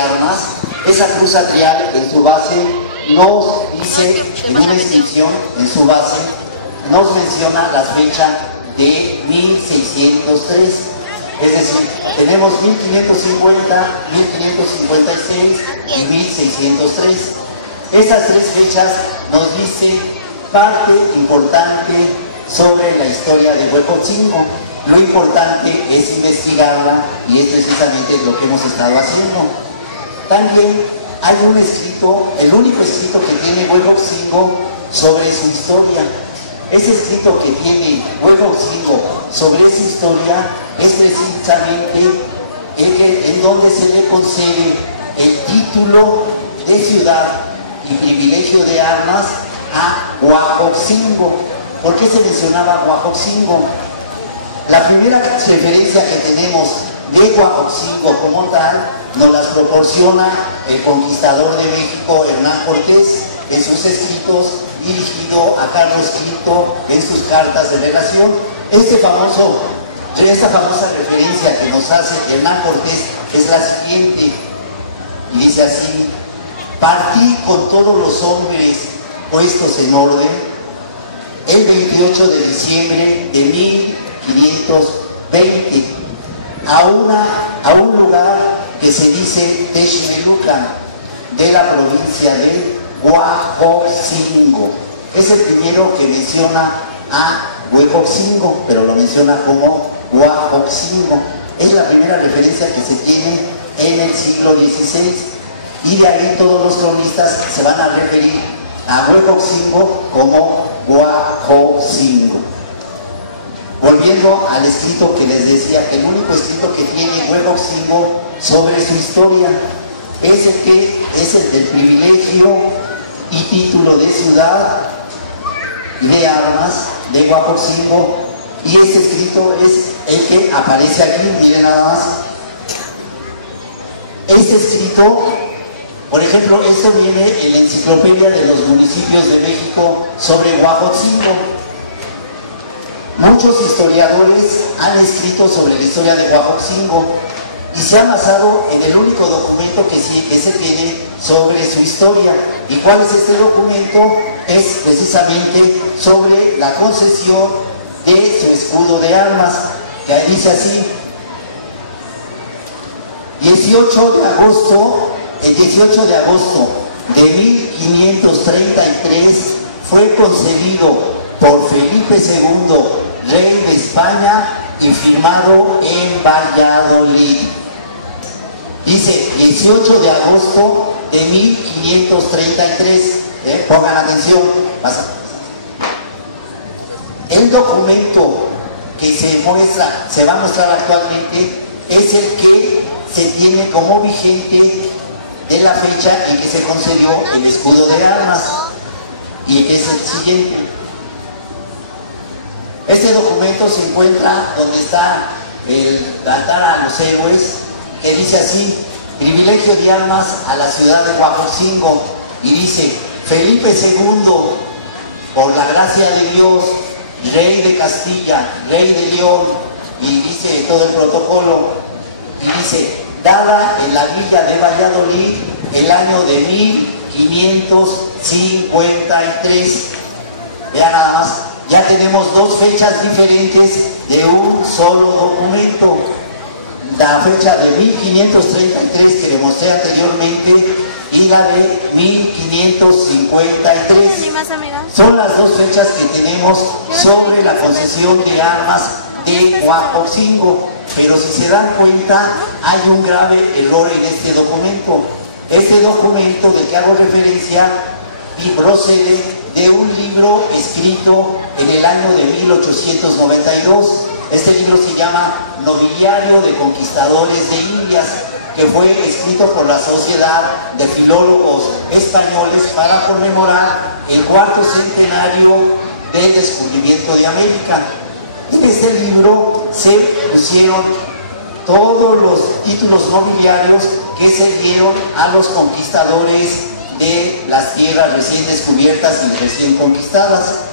armas. Esa cruz atrial en su base nos dice, en una inscripción en su base, nos menciona la fecha de 1603. Es decir, tenemos 1550, 1556 y 1603. Esas tres fechas nos dicen parte importante sobre la historia de Huejotzingo. Lo importante es investigarla y es precisamente lo que hemos estado haciendo. También hay un escrito, el único escrito que tiene Huejotzingo sobre su historia. Ese escrito que tiene Huejotzingo sobre su historia es precisamente en donde se le concede el título de ciudad y privilegio de armas a Huejotzingo. ¿Por qué se mencionaba Huejotzingo? La primera referencia que tenemos de Huejotzingo como tal nos las proporciona el conquistador de México, Hernán Cortés, en sus escritos dirigido a Carlos V en sus cartas de relación. Esta famosa referencia que nos hace Hernán Cortés es la siguiente, y dice así: partí con todos los hombres puestos en orden el 28 de diciembre de 1520 a un lugar que se dice Texmelucan, de la provincia de Huejotzingo. Es el primero que menciona a Huejotzingo, pero lo menciona como Huejotzingo. Es la primera referencia que se tiene en el siglo XVI, y de ahí todos los cronistas se van a referir a Huejotzingo como Huejotzingo. Volviendo al escrito que les decía, que el único escrito que tiene Huejotzingo sobre su historia es el del privilegio y título de ciudad y de armas de Huejotzingo, y ese escrito es el que aparece aquí. Miren nada más. Este escrito, por ejemplo, esto viene en la Enciclopedia de los Municipios de México sobre Huejotzingo. Muchos historiadores han escrito sobre la historia de Huejotzingo y se ha basado en el único documento que se tiene sobre su historia. ¿Y cuál es este documento? Es precisamente sobre la concesión de su escudo de armas, que dice así: el 18 de agosto de 1533 fue concebido por Felipe II, rey de España, y firmado en Valladolid. Dice 18 de agosto de 1533. Pongan atención. El documento que se va a mostrar actualmente es el que se tiene como vigente de la fecha en que se concedió el escudo de armas, y que es el siguiente. Este documento se encuentra donde está el altar a los héroes, que dice así: privilegio de armas a la ciudad de Huejotzingo, y dice: Felipe II, por la gracia de Dios, rey de Castilla, rey de León, y dice todo el protocolo, y dice: dada en la villa de Valladolid el año de 1553. Vean nada más, ya tenemos dos fechas diferentes de un solo documento. La fecha de 1533 que le mostré anteriormente y la de 1553. Son las dos fechas que tenemos sobre la concesión de armas de Huejotzingo. Pero si se dan cuenta, hay un grave error en este documento. Este documento del que hago referencia y procede de un libro escrito en el año de 1892. Este libro se llama Nobiliario de Conquistadores de Indias, que fue escrito por la Sociedad de Filólogos Españoles para conmemorar el 4º centenario del descubrimiento de América. En este libro se pusieron todos los títulos nobiliarios que se dieron a los conquistadores de las tierras recién descubiertas y recién conquistadas.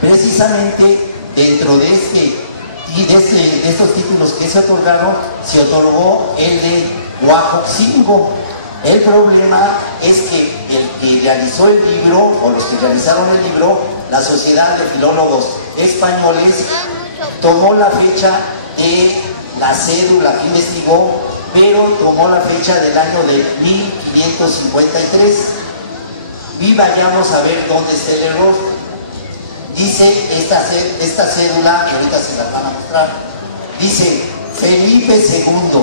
Precisamente dentro de estos títulos que se otorgaron, se otorgó el de Huejotzingo. El problema es que el que realizó el libro, o los que realizaron el libro, la Sociedad de Filólogos Españoles, tomó la fecha de la cédula que investigó, pero tomó la fecha del año de 1553. Y vayamos a ver dónde está el error. Dice esta cédula, que ahorita se la van a mostrar, dice Felipe II,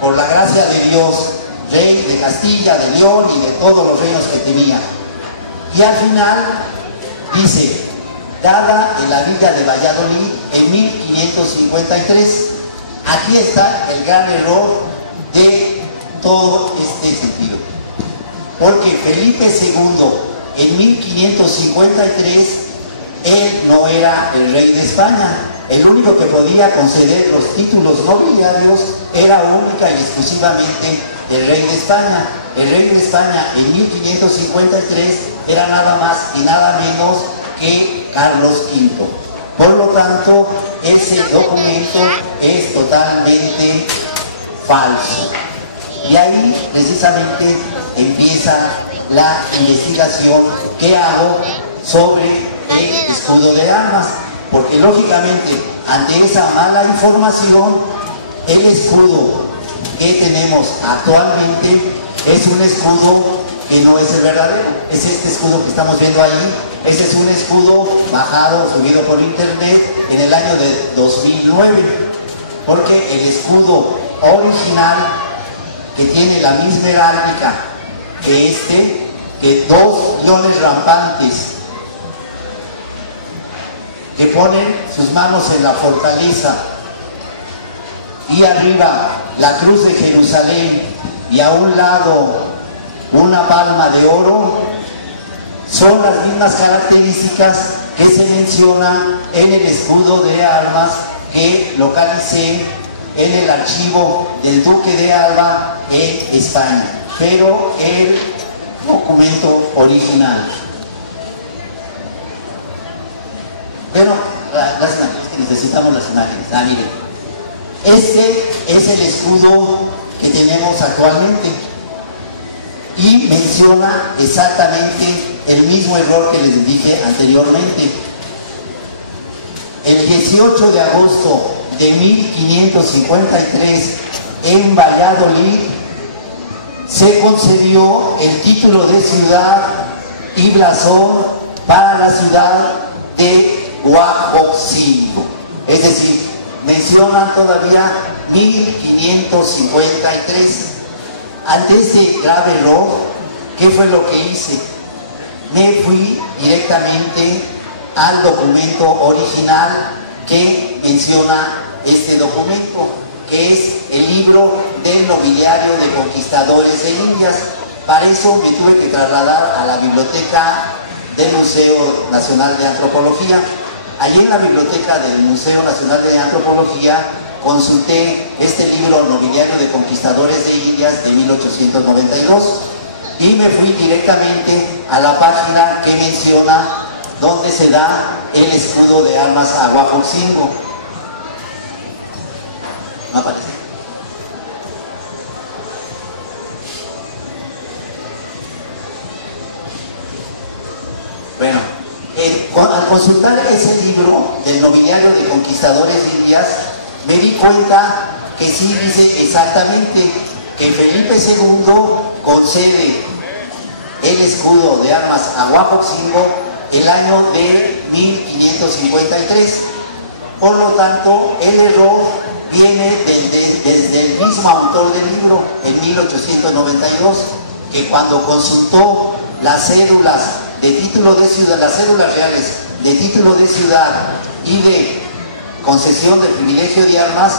por la gracia de Dios, rey de Castilla, de León y de todos los reinos que tenía. Y al final dice, dada en la villa de Valladolid en 1553. Aquí está el gran error de todo este sentido. Porque Felipe II, en 1553, él no era el rey de España. El único que podía conceder los títulos nobiliarios era única y exclusivamente el rey de España. El rey de España en 1553 era nada más y nada menos que Carlos V. Por lo tanto, ese documento es totalmente falso. Y ahí precisamente empieza la investigación que hago sobre el escudo de armas, porque lógicamente ante esa mala información, el escudo que tenemos actualmente es un escudo que no es el verdadero. Es este escudo que estamos viendo ahí. Ese es un escudo bajado, subido por internet en el año de 2009, porque el escudo original, que tiene la misma heráldica que dos leones rampantes que ponen sus manos en la fortaleza, y arriba la cruz de Jerusalén y a un lado una palma de oro, son las mismas características que se mencionan en el escudo de armas que localicé en el archivo del Duque de Alba en España, pero el documento original. Bueno, las imágenes, que necesitamos las imágenes. Miren, este es el escudo que tenemos actualmente y menciona exactamente el mismo error que les dije anteriormente. El 18 de agosto de 1553 en Valladolid se concedió el título de ciudad y blasón para la ciudad de Huajoxingo. Es decir, mencionan todavía 1553. Ante este grave error, ¿qué fue lo que hice? Me fui directamente al documento original que menciona este documento, que es el libro del nobiliario de conquistadores de Indias. Para eso me tuve que trasladar a la biblioteca del Museo Nacional de Antropología. Allí en la biblioteca del Museo Nacional de Antropología consulté este libro nobiliario de conquistadores de Indias de 1892 y me fui directamente a la página que menciona donde se da el escudo de armas a Huajoxingo. No aparece. Bueno, al consultar ese libro del nobiliario de conquistadores de Indias, me di cuenta que sí dice exactamente que Felipe II concede el escudo de armas a Huajoxingo el año de 1553. Por lo tanto, el error viene desde el mismo autor del libro, en 1892, que cuando consultó las cédulas de título de ciudad, las cédulas reales de título de ciudad y de concesión del privilegio de armas,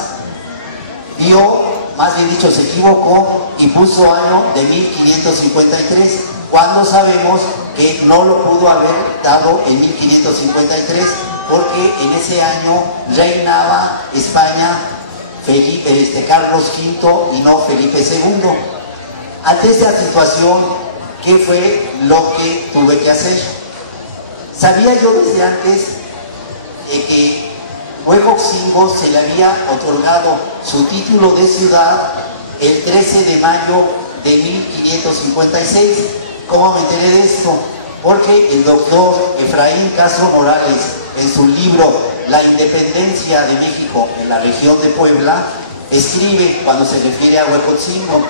vio, más bien dicho, se equivocó y puso año de 1553, cuando sabemos que no lo pudo haber dado en 1553, porque en ese año reinaba España Carlos V y no Felipe II. Ante esta situación, ¿qué fue lo que tuve que hacer? Sabía yo desde antes que Huajoxingo se le había otorgado su título de ciudad el 13 de mayo de 1556. ¿Cómo me enteré de esto? Porque el doctor Efraín Castro Morales, en su libro La Independencia de México en la región de Puebla, escribe cuando se refiere a Huejotzingo: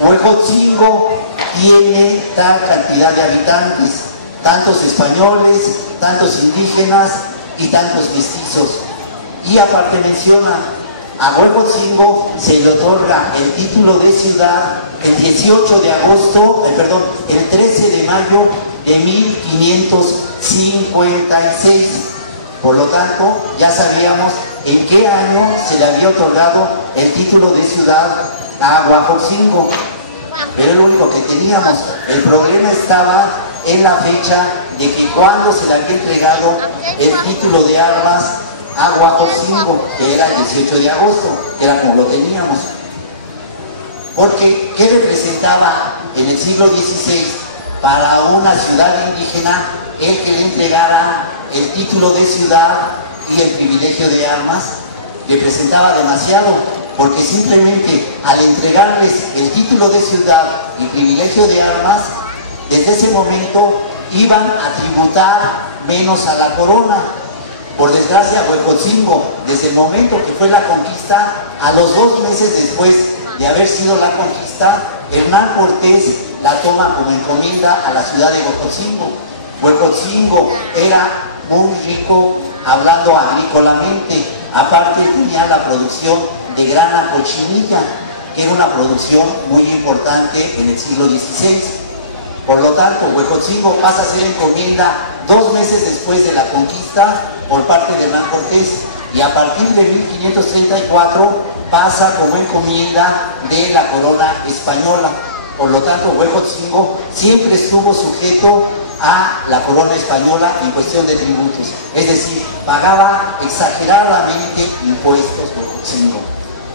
Huejotzingo tiene tal cantidad de habitantes, tantos españoles, tantos indígenas y tantos mestizos. Y aparte menciona, a Huejotzingo se le otorga el título de ciudad el 13 de mayo de 1556. Por lo tanto, ya sabíamos en qué año se le había otorgado el título de ciudad a Huejotzingo. Pero es lo único que teníamos. El problema estaba en la fecha de que cuando se le había entregado el título de armas a Huejotzingo, que era el 18 de agosto, que era como lo teníamos. Porque, ¿qué representaba en el siglo XVI para una ciudad indígena el que le entregara el título de ciudad y el privilegio de armas? Representaba demasiado, porque simplemente al entregarles el título de ciudad y privilegio de armas, desde ese momento iban a tributar menos a la corona. Por desgracia, Huejotzingo, desde el momento que fue la conquista, a los 2 meses después de haber sido la conquista, Hernán Cortés la toma como encomienda a la ciudad de Huejotzingo. Huejotzingo era muy rico hablando agrícolamente, aparte tenía la producción de grana cochinilla, que era una producción muy importante en el siglo XVI. Por lo tanto, Huejotzingo pasa a ser encomienda 2 meses después de la conquista por parte de Hernán Cortés, y a partir de 1534 pasa como encomienda de la corona española. Por lo tanto, Huejotzingo siempre estuvo sujeto a la corona española en cuestión de tributos, es decir, pagaba exageradamente impuestos Huejotzingo,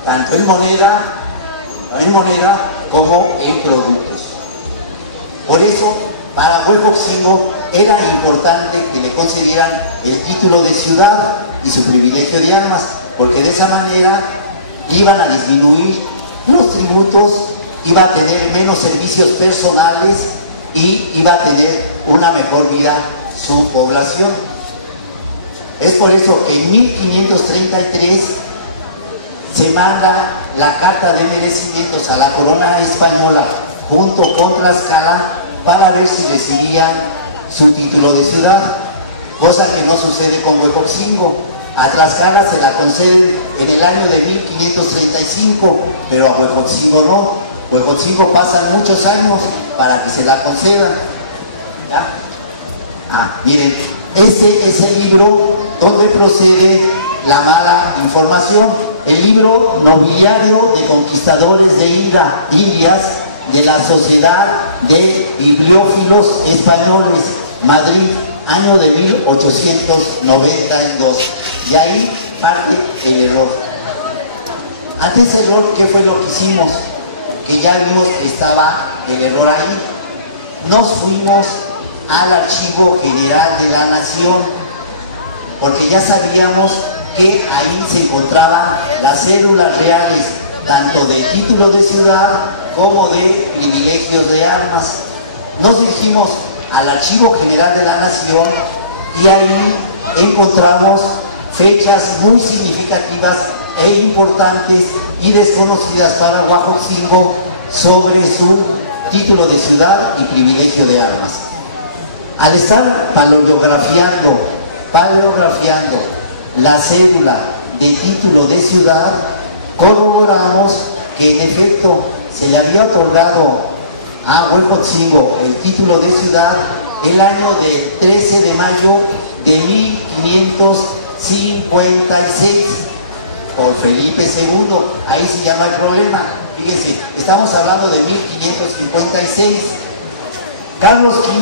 tanto en moneda como en productos. Por eso, para Huejotzingo era importante que le concedieran el título de ciudad y su privilegio de armas, porque de esa manera iban a disminuir los tributos, iba a tener menos servicios personales y iba a tener una mejor vida su población. Es por eso que en 1533 se manda la carta de merecimientos a la corona española junto con Tlaxcala para ver si recibían su título de ciudad, cosa que no sucede con Huejotzingo. A Tlaxcala se la conceden en el año de 1535, pero a Huejotzingo no. Huejotzingo pasan muchos años para que se la concedan. ¿Ya? Miren, ese es el libro donde procede la mala información. El libro Nobiliario de Conquistadores de Indias de la Sociedad de Bibliófilos Españoles, Madrid, año de 1892. Y ahí parte el error. Ante ese error, ¿qué fue lo que hicimos? Que ya vimos que estaba el error ahí. Nos fuimos al Archivo General de la Nación, porque ya sabíamos que ahí se encontraban las cédulas reales, tanto de título de ciudad como de privilegios de armas. Nos dirigimos al Archivo General de la Nación y ahí encontramos fechas muy significativas e importantes y desconocidas para Huejotzingo sobre su título de ciudad y privilegio de armas. Al estar paleografiando la cédula de título de ciudad, corroboramos que en efecto se le había otorgado a Huejotzingo el título de ciudad el año del 13 de mayo de 1556 por Felipe II. Ahí sí ya no hay problema. Fíjense, estamos hablando de 1556. Carlos V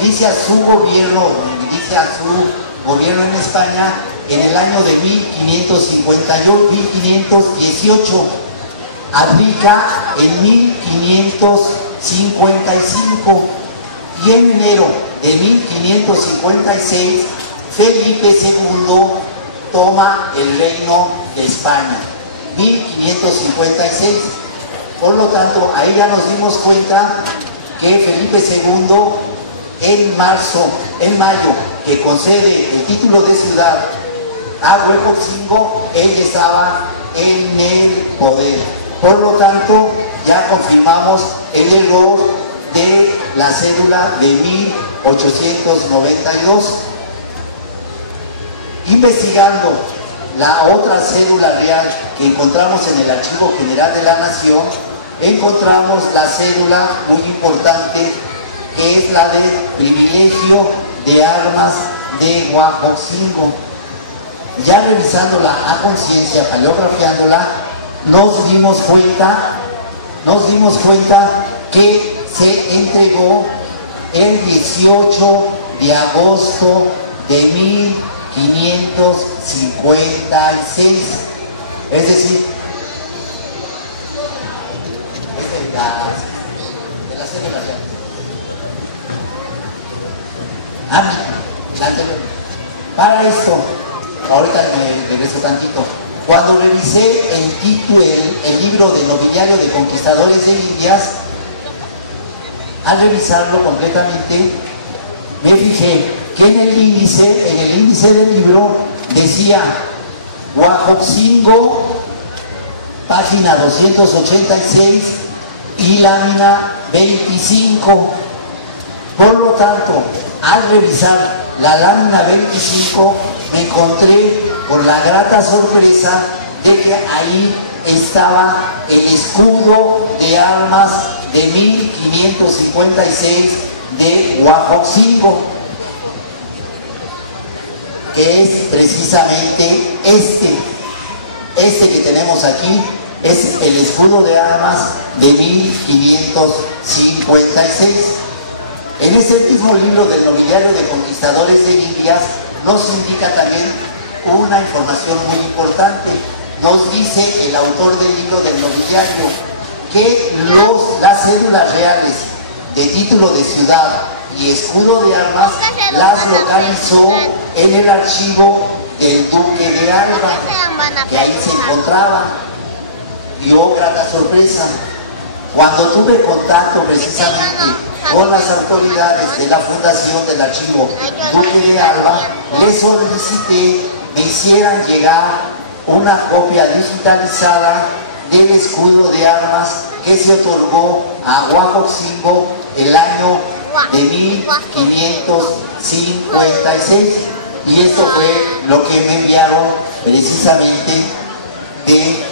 inicia su gobierno en España en el año de 1518. Abdica en 1555 y en enero de 1556 Felipe II toma el reino de España. 1556. Por lo tanto, ahí ya nos dimos cuenta que Felipe II, en mayo, que concede el título de ciudad a Huejotzingo, él estaba en el poder. Por lo tanto, ya confirmamos el error de la cédula de 1892. Investigando la otra cédula real que encontramos en el Archivo General de la Nación, encontramos la cédula muy importante, que es la de privilegio de armas de Huejotzingo. Ya revisándola a conciencia, paleografiándola, nos dimos cuenta que se entregó el 18 de agosto de 1556. Es decir, de la cédula real. Para esto, ahorita me regreso tantito. Cuando revisé el libro del Nobiliario de Conquistadores de Indias, al revisarlo completamente, me fijé que en el índice del libro decía Huejotzingo, página 286 y lámina 25. Por lo tanto, al revisar la lámina 25, me encontré con la grata sorpresa de que ahí estaba el escudo de armas de 1556 de Huejotzingo, que es precisamente este que tenemos aquí, es el escudo de armas de 1556. En ese mismo libro del Nobiliario de Conquistadores de Indias nos indica también una información muy importante. Nos dice el autor del libro del Nobiliario que las cédulas reales de título de ciudad y escudo de armas las localizó en el archivo del Duque de Alba, que ahí se encontraba. Y oh, grata sorpresa, cuando tuve contacto precisamente con las autoridades de la fundación del archivo Duque de Alba, les solicité me hicieran llegar una copia digitalizada del escudo de armas que se otorgó a Huejotzingo el año de 1556. Y esto fue lo que me enviaron precisamente de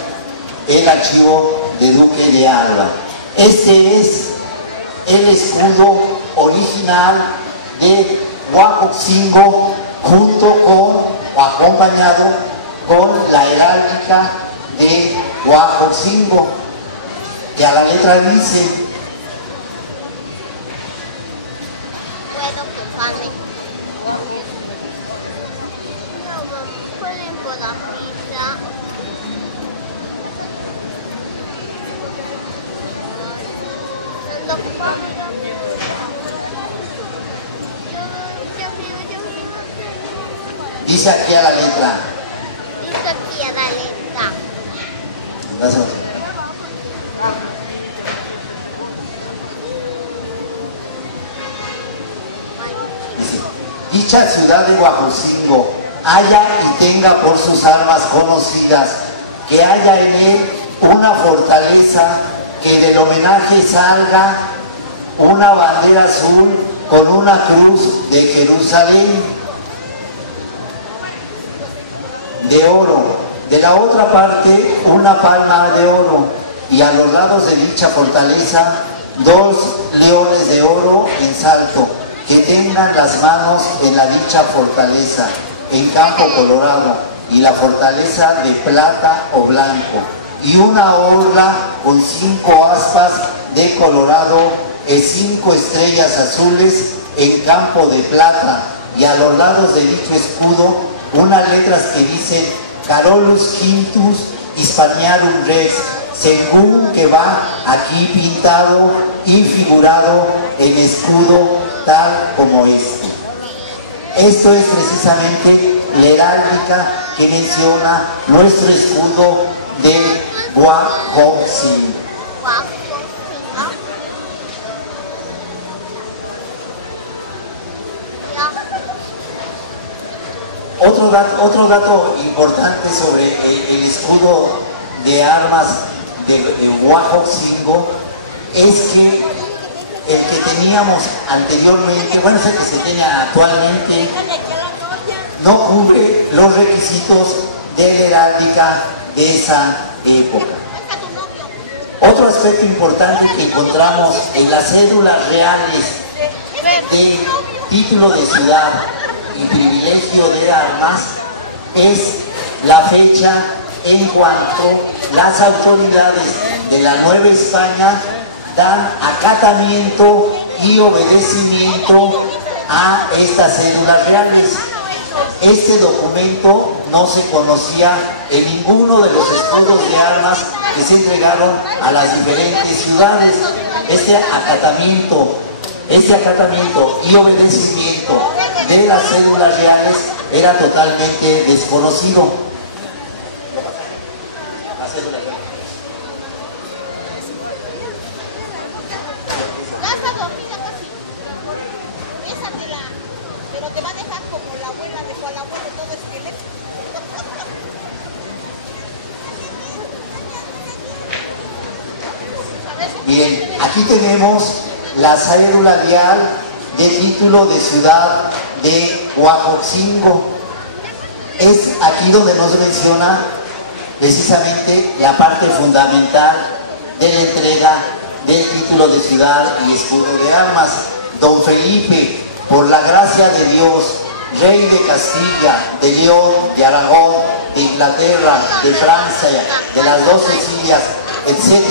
el archivo de Duque de Alba. Este es el escudo original de Huejotzingo, junto con o acompañado con la heráldica de Huejotzingo, que a la letra dice: dice aquí a la letra. Dice aquí a la letra. Gracias. Dice: dicha ciudad de Huejotzingo haya y tenga por sus armas conocidas, que haya en él una fortaleza, que del homenaje salga una bandera azul con una cruz de Jerusalén de oro, de la otra parte una palma de oro, y a los lados de dicha fortaleza 2 leones de oro en salto, que tengan las manos en la dicha fortaleza, en campo colorado, y la fortaleza de plata o blanco, y una orla con 5 aspas de colorado y 5 estrellas azules en campo de plata, y a los lados de dicho escudo unas letras que dicen Carolus Quintus Hispaniarum Rex, según que va aquí pintado y figurado en escudo tal como este. Esto es precisamente la heráldica que menciona nuestro escudo de Huajoxingo. Otro dato importante sobre el escudo de armas de Huajoxingo es que el que teníamos anteriormente, bueno, es el que se tiene actualmente, no cubre los requisitos de la heráldica de esa época. Otro aspecto importante que encontramos en las cédulas reales de título de ciudad y privilegio de armas es la fecha en cuanto las autoridades de la Nueva España dan acatamiento y obedecimiento a estas cédulas reales. Este documento no se conocía en ninguno de los escudos de armas que se entregaron a las diferentes ciudades. Este acatamiento y obedecimiento de las cédulas reales era totalmente desconocido. Pero te va a dejar como la abuela dejó a la abuela todo esqueleto. Bien, aquí tenemos la cédula vial de título de ciudad de Huajoxingo. Es aquí donde nos menciona precisamente la parte fundamental de la entrega del título de ciudad y escudo de armas. Don Felipe, por la gracia de Dios, rey de Castilla, de León, de Aragón, de Inglaterra, de Francia, de las dos Sicilias, etc.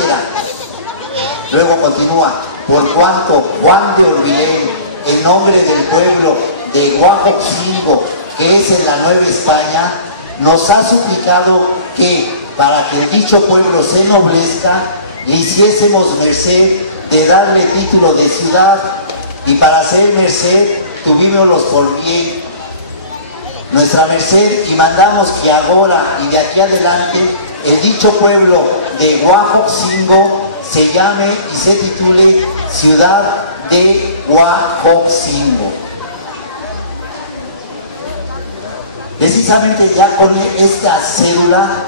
Luego continúa, por cuanto Juan de Orbilén, en nombre del pueblo de Huajoxingo, que es en la Nueva España, nos ha suplicado que, para que dicho pueblo se noblezca, le hiciésemos merced de darle título de ciudad, y para hacer merced tuvímoslos por bien nuestra merced, y mandamos que ahora y de aquí adelante el dicho pueblo de Huajoxingo se llame y se titule Ciudad de Huajoxingo. Precisamente ya con esta cédula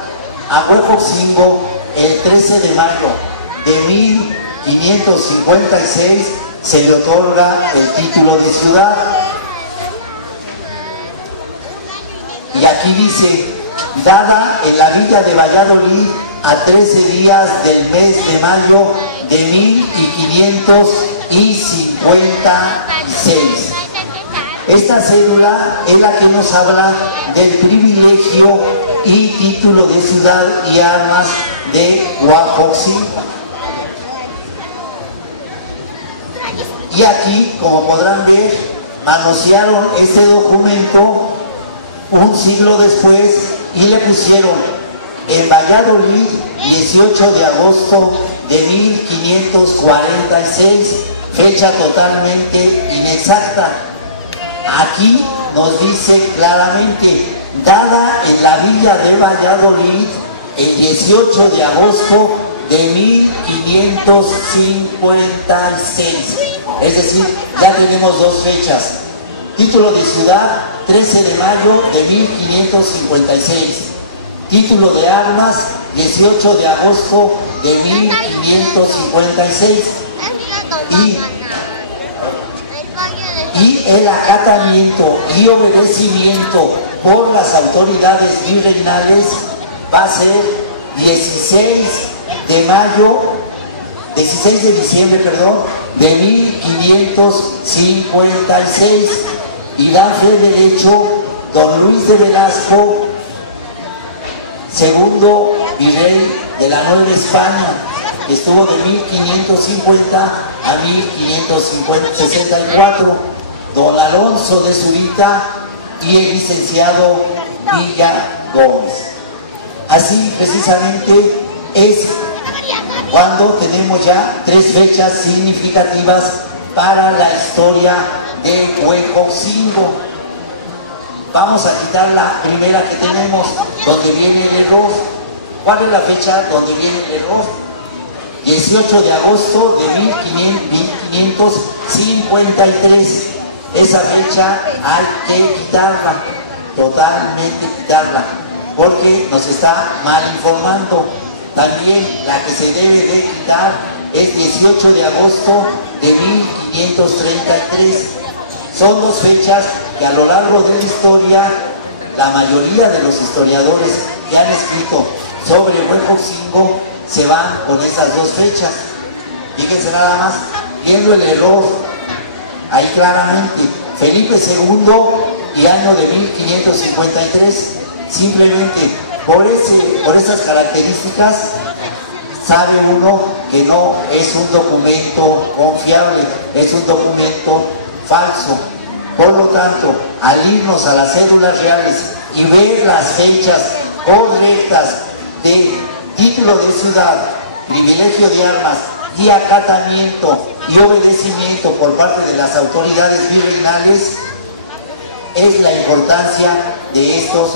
a Huajoxingo, el 13 de mayo de 1556 se le otorga el título de ciudad. Y aquí dice, dada en la villa de Valladolid a 13 días del mes de mayo de 1556. Esta cédula es la que nos habla del privilegio y título de ciudad y armas de Huajoxingo. Y aquí, como podrán ver, manosearon este documento un siglo después y le pusieron en Valladolid 18 de agosto de 1546, fecha totalmente inexacta. Aquí nos dice claramente, dada en la villa de Valladolid el 18 de agosto de 1556. Es decir, ya tenemos dos fechas. Título de ciudad, 13 de mayo de 1556. Título de armas, 18 de agosto de 1556. Y el acatamiento y obedecimiento por las autoridades virreinales va a ser 16 de diciembre, de 1556, y da fe del hecho don Luis de Velasco, segundo virrey de la Nueva España, que estuvo de 1550 a 1564, don Alonso de Zurita y el licenciado Villa Gómez. Así precisamente es cuando tenemos ya tres fechas significativas para la historia de Huajoxingo. Vamos a quitar la primera que tenemos, donde viene el error. ¿Cuál es la fecha donde viene el error? 18 de agosto de 1553. Esa fecha hay que quitarla, totalmente quitarla, porque nos está mal informando. También la que se debe de quitar es 18 de agosto de 1533. Son dos fechas que a lo largo de la historia, la mayoría de los historiadores que han escrito sobre Huejotzingo se van con esas dos fechas. Fíjense nada más, viendo el error ahí claramente, Felipe II y año de 1553, simplemente por esas características sabe uno que no es un documento confiable, es un documento falso. Por lo tanto, al irnos a las cédulas reales y ver las fechas correctas de título de ciudad, privilegio de armas y acatamiento y obedecimiento por parte de las autoridades virreinales, es la importancia de estos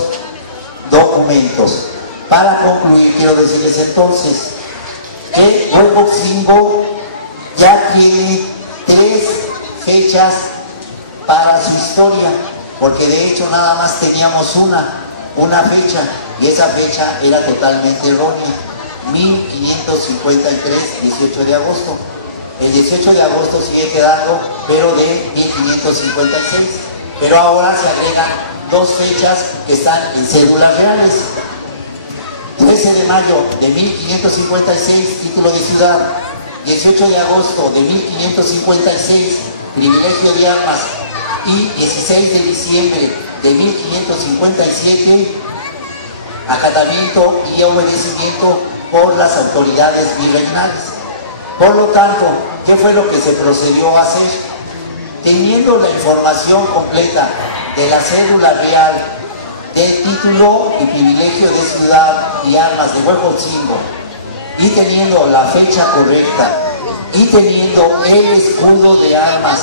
documentos. Para concluir, quiero decirles entonces que Huejotzingo ya tiene 3 fechas para su historia, porque de hecho nada más teníamos una fecha, y esa fecha era totalmente errónea. 1553, 18 de agosto. El 18 de agosto sigue quedando, pero de 1556. Pero ahora se agregan 2 fechas que están en cédulas reales. 13 de mayo de 1556, título de ciudad. 18 de agosto de 1556, privilegio de armas. Y 16 de diciembre de 1557, acatamiento y obedecimiento por las autoridades virreinales. Por lo tanto, ¿qué fue lo que se procedió a hacer? Teniendo la información completa de la cédula real de título y privilegio de ciudad y armas de Huejotzingo, y teniendo la fecha correcta, y teniendo el escudo de armas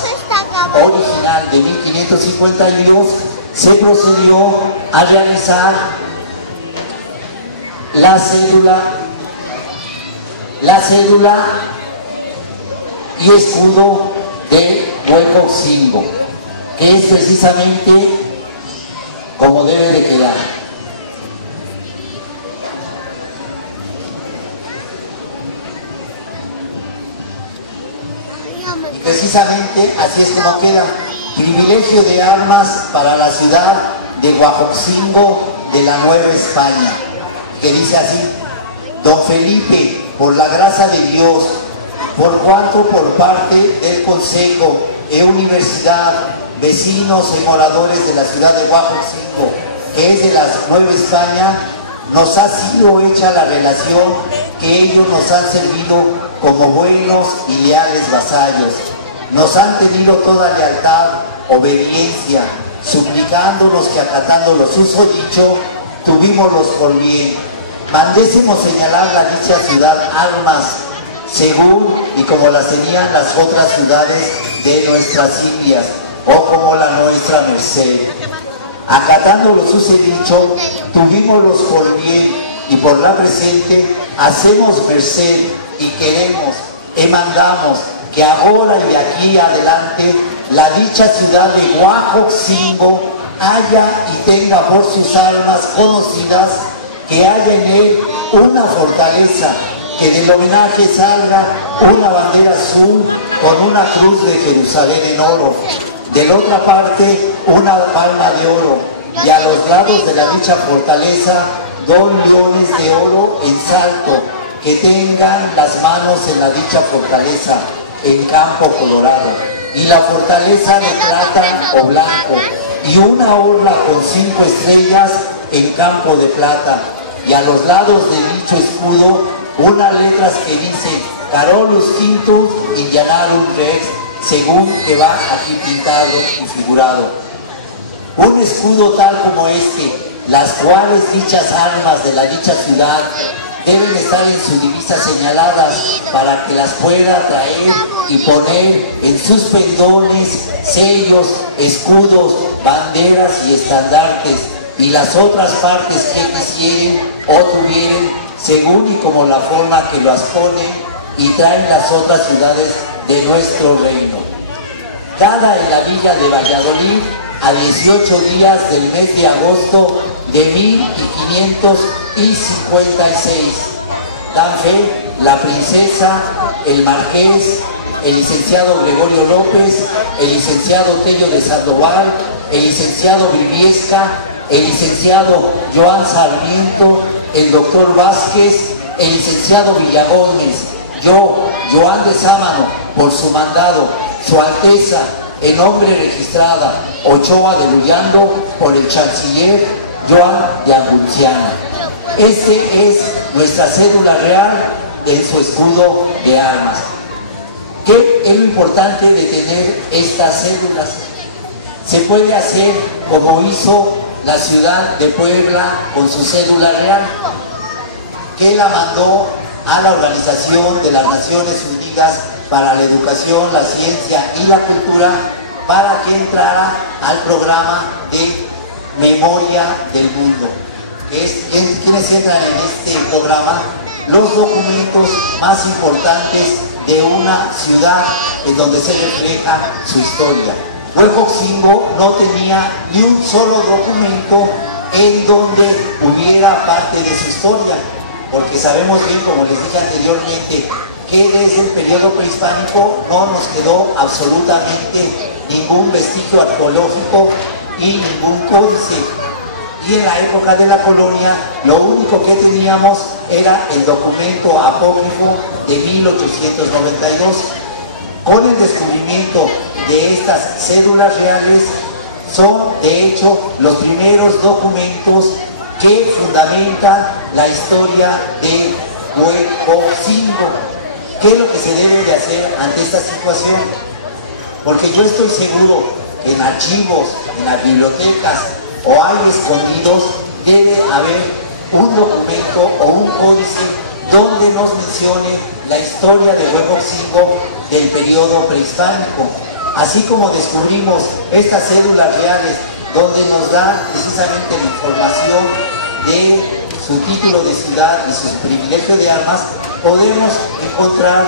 original de 1552, se procedió a realizar la cédula y escudo de Huejotzingo, que es precisamente como debe de quedar. Y precisamente así es como queda. Privilegio de armas para la ciudad de Huejotzingo de la Nueva España, que dice así: Don Felipe, por la gracia de Dios, por cuanto por parte del Consejo e Universidad, vecinos y moradores de la ciudad de Huejotzingo, que es de la Nueva España, nos ha sido hecha la relación que ellos nos han servido como buenos y leales vasallos. Nos han tenido toda lealtad, obediencia, suplicándonos que acatando lo susodicho, tuvimoslos por bien. Mandésemos señalar la dicha ciudad armas, según y como las tenían las otras ciudades de nuestras Indias, o como la nuestra merced. Acatando lo susodicho, tuvimoslos por bien, y por la presente hacemos merced y queremos y mandamos que ahora y de aquí adelante la dicha ciudad de Huejotzingo haya y tenga por sus armas conocidas que haya en él una fortaleza, que del homenaje salga una bandera azul con una cruz de Jerusalén en oro, de la otra parte una palma de oro, y a los lados de la dicha fortaleza 2 leones de oro en salto, que tengan las manos en la dicha fortaleza, en campo colorado, y la fortaleza de plata o blanco, y una orla con 5 estrellas en campo de plata, y a los lados de dicho escudo unas letras que dicen Carolus Quintus Indianarum Rex, según que va aquí pintado y figurado. Un escudo tal como este, las cuales dichas armas de la dicha ciudad deben estar en sus divisas señaladas para que las pueda traer y poner en sus pendones, sellos, escudos, banderas y estandartes, y las otras partes que quisieren o tuvieren según y como la forma que las ponen y traen las otras ciudades de nuestro reino. Dada en la villa de Valladolid a 18 días del mes de agosto de 1556. Dan fe la princesa, el marqués, el licenciado Gregorio López, el licenciado Tello de Sandoval, el licenciado Briviesca, el licenciado Joan Sarmiento, el doctor Vázquez, el licenciado Villagómez, yo, Joan de Sámano, por su mandado, Su Alteza, en nombre registrada Ochoa de Luyando, por el chanciller Joan de Angunciana. Este es nuestra cédula real en su escudo de armas. ¿Qué es lo importante de tener estas cédulas? Se puede hacer como hizo la ciudad de Puebla con su cédula real, que la mandó a la Organización de las Naciones Unidas para la Educación, la Ciencia y la Cultura, para que entrara al programa de Memoria del Mundo. ¿Quiénes entran en este programa? Los documentos más importantes de una ciudad en donde se refleja su historia. Huejotzingo no tenía ni un solo documento en donde hubiera parte de su historia, porque sabemos bien, como les dije anteriormente, que desde el periodo prehispánico no nos quedó absolutamente ningún vestigio arqueológico y ningún códice. Y en la época de la colonia, lo único que teníamos era el documento apócrifo de 1892. Con el descubrimiento de estas cédulas reales, son de hecho los primeros documentos que fundamentan la historia de Huejotzingo. ¿Qué es lo que se debe de hacer ante esta situación? Porque yo estoy seguro que en archivos, en las bibliotecas o hay escondidos, debe haber un documento o un códice donde nos mencione la historia de Huejotzingo del periodo prehispánico. Así como descubrimos estas cédulas reales donde nos dan precisamente la información de su título de ciudad y su privilegio de armas, podemos encontrar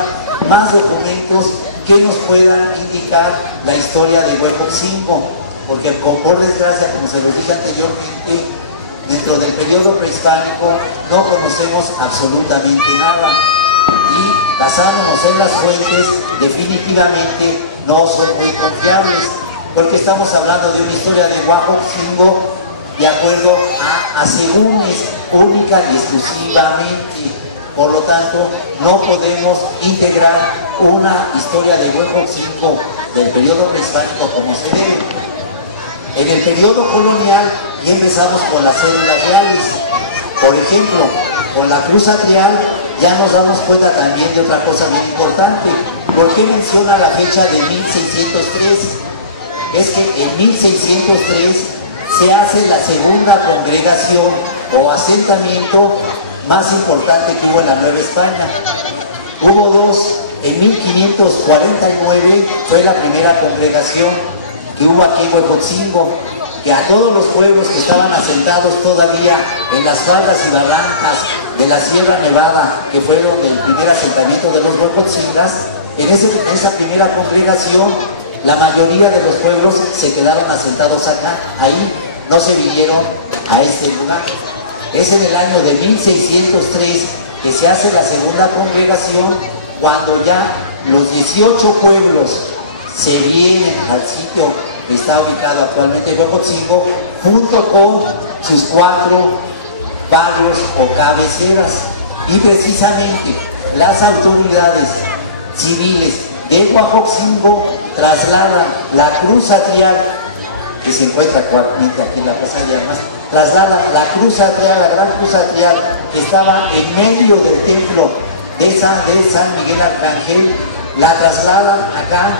más documentos que nos puedan indicar la historia de Huejotzingo, porque por desgracia, como se los dije anteriormente, dentro del periodo prehispánico no conocemos absolutamente nada, y basándonos en las fuentes definitivamente no son muy confiables, porque estamos hablando de una historia de Huejotzingo de acuerdo a asegúnes única y exclusivamente. Por lo tanto, no podemos integrar una historia de Huejotzingo del periodo prehispánico como se debe. En el periodo colonial ya empezamos con las cédulas reales. Por ejemplo, con la cruz atrial ya nos damos cuenta también de otra cosa bien importante. ¿Por qué menciona la fecha de 1603? Es que en 1603 se hace la segunda congregación o asentamiento más importante que hubo en la Nueva España. Hubo dos. En 1549 fue la primera congregación que hubo aquí en Huejotzingo, que a todos los pueblos que estaban asentados todavía en las faldas y barrancas de la Sierra Nevada, que fueron el primer asentamiento de los huejotzingas, en esa primera congregación, la mayoría de los pueblos se quedaron asentados acá, ahí, no se vinieron a este lugar. Es en el año de 1603 que se hace la segunda congregación, cuando ya los 18 pueblos se vienen al sitio que está ubicado actualmente en Huejotzingo, junto con sus 4 barrios o cabeceras. Y precisamente las autoridades civiles de Huejotzingo trasladan la cruz atrial, que se encuentra actualmente aquí en la Plaza de Armas, trasladan la cruz atrial, la gran cruz atrial que estaba en medio del templo de San Miguel Arcángel, la trasladan acá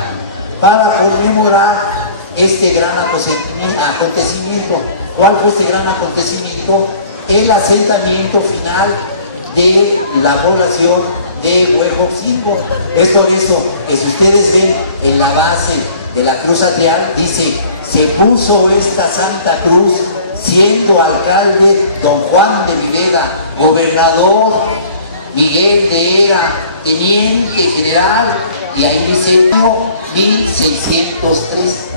para conmemorar este gran acontecimiento. ¿Cuál fue este gran acontecimiento? El asentamiento final de la población de Huejotzingo. Es por eso que si ustedes ven en la base de la cruz atrial, dice: se puso esta Santa Cruz siendo alcalde don Juan de Rivera, gobernador Miguel de Hera, teniente general, y ahí dice 1603.